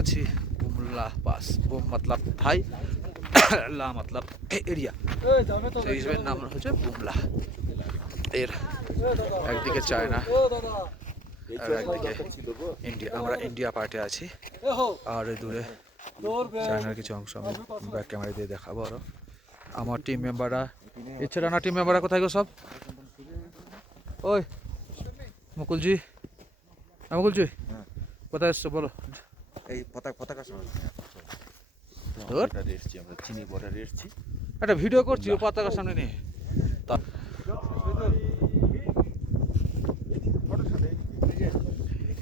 আছি Bumla pass. Broom মতলব ভাই, লা মতলব এরিয়া, সেই হিসেবে নাম হচ্ছে বুমলা। এর একদিকে চায়না আর একদিকে ইন্ডিয়া। আমরা ইন্ডিয়া পার্টে আছি আর দূরে চায়নার কিছু অংশ আমি ব্যাক ক্যামেরা দিয়ে দেখাবো। আরো আমার টিম মেম্বাররা, এছাড়া না টিম মেম্বাররা কোথায় গো সব? ওই মুকুলজি, মুকুলজি কোথায় এসছো বলো? এই পতাকা সমাজ এসছি, আমরা চিনি বর্ডারে এসছি। একটা ভিডিও করছি ও পতাকার সামনে নিয়ে।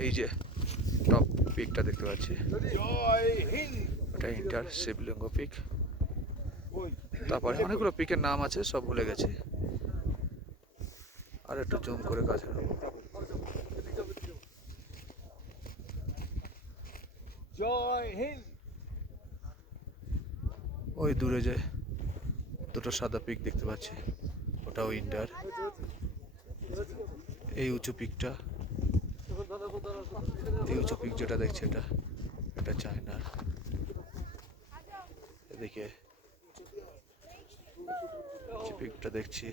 এই যে টপ পিকটা দেখতে পাচ্ছি, ওটা ইন্টার শিবলিঙ্গ পিক। তারপরে অনেকগুলো পিকের নাম আছে, সব ভুলে গেছি। আর একটু জুম করে কাছে নেবো। ওই দূরে যে দুটো সাদা পিক দেখতে পাচ্ছি, ওটাও ইন্ডিয়ার। এই উঁচু পিকটা, এই উঁচু পিক যেটা দেখছি এটা চায়নার। এদিকে যে পিকটা দেখছি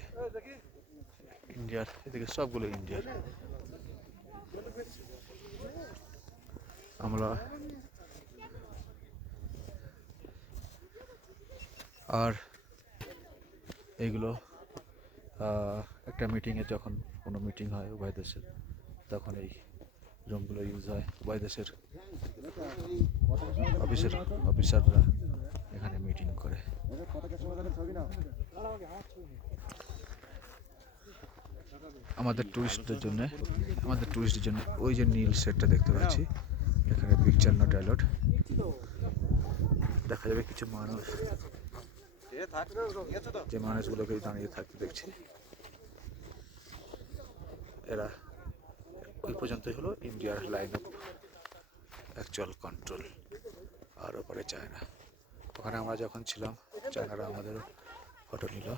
ইন্ডিয়ার, এদিকে সবগুলো ইন্ডিয়ার। আমরা আর এইগুলো একটা মিটিংয়ে, যখন কোনো মিটিং হয় উভয় দেশের, তখন এই রুমগুলো ইউজ হয়। উভয় দেশের অফিসাররা এখানে মিটিং করে। আমাদের টুরিস্টদের জন্য ওই যে নীল সেটটা দেখতে পাচ্ছি, এখানে পিকচার নট অ্যালাউড। দেখা যাবে কিছু মানুষ, যে মানুষগুলোকে দাঁড়িয়ে থাকতে দেখছি, এরা ওই পর্যন্তই হলো ইন্ডিয়ার লাইন অফ অ্যাকচুয়াল কন্ট্রোল। আর ওপরে চায়না। ওখানে আমরা যখন ছিলাম, চায়নারা আমাদের ফটো নিল।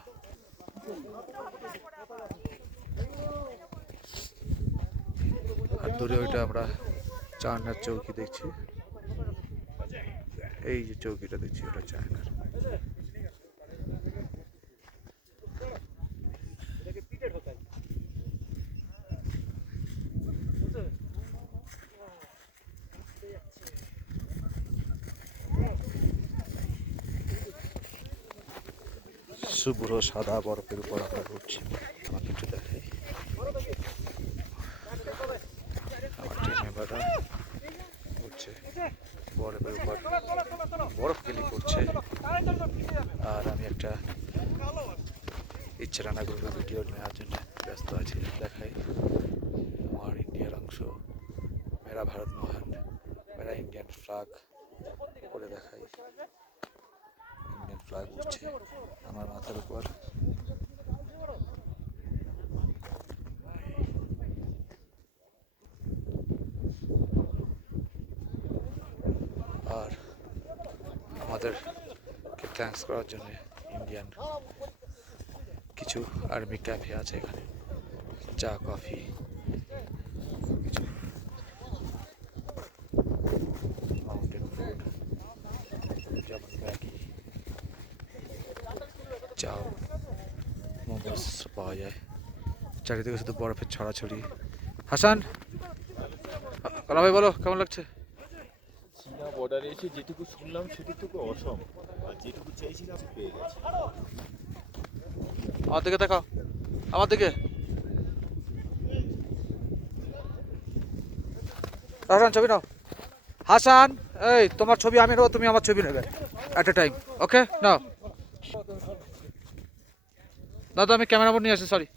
আর দূরে ওইটা আমরা চায়নার চৌকি দেখছি। এই যে চৌকিটা দেখছি, ওটা চায়নার। শুভ্র সাদা বরফের উপর আমরা ঘুরছি। আমাকে একটু দেখাই, আমার টিম মেম্বাররা ঘুরছে বরফের উপর, বরফ গেলি করছে। আর আমি একটা ইচ্ছারানা গ্রুপের ভিডিও নেওয়ার জন্য ব্যস্ত আছি। দেখাই আমার ইন্ডিয়ার অংশ, মেরা ভারত মহান, মেরা ইন্ডিয়ান ফ্ল্যাগ করে দেখাই। ইন্ডিয়ান ফ্ল্যাগ উঠছে আমার মাথার উপর। আর আমাদেরকে থ্যাঙ্কস করার জন্য ইন্ডিয়ান কিছু আর্মি ক্যাফে আছে এখানে, চা কফি কিছু, মাউন্টেন ফুড যেমন ম্যাগি, চাও, মোমোস পাওয়া যায়। চারিদিকে শুধু বরফের ছড়াছড়ি। হাসান, কালা ভাই বলো কেমন লাগছে? চীনা বর্ডারে এসে যেটুকু শুনলাম সেটুকু অসম, আর যেটুকু চাইছিলাম পেয়ে গেছি। আমার দিকে দেখাও, আমার দিকে। হাসান ছবি নাও। হাসান, এই তোমার ছবি আমি নেবো, তুমি আমার ছবি নেবে এট এ টাইম। ওকে নাও দাদা, আমি ক্যামেরা নিয়ে আসি, সরি।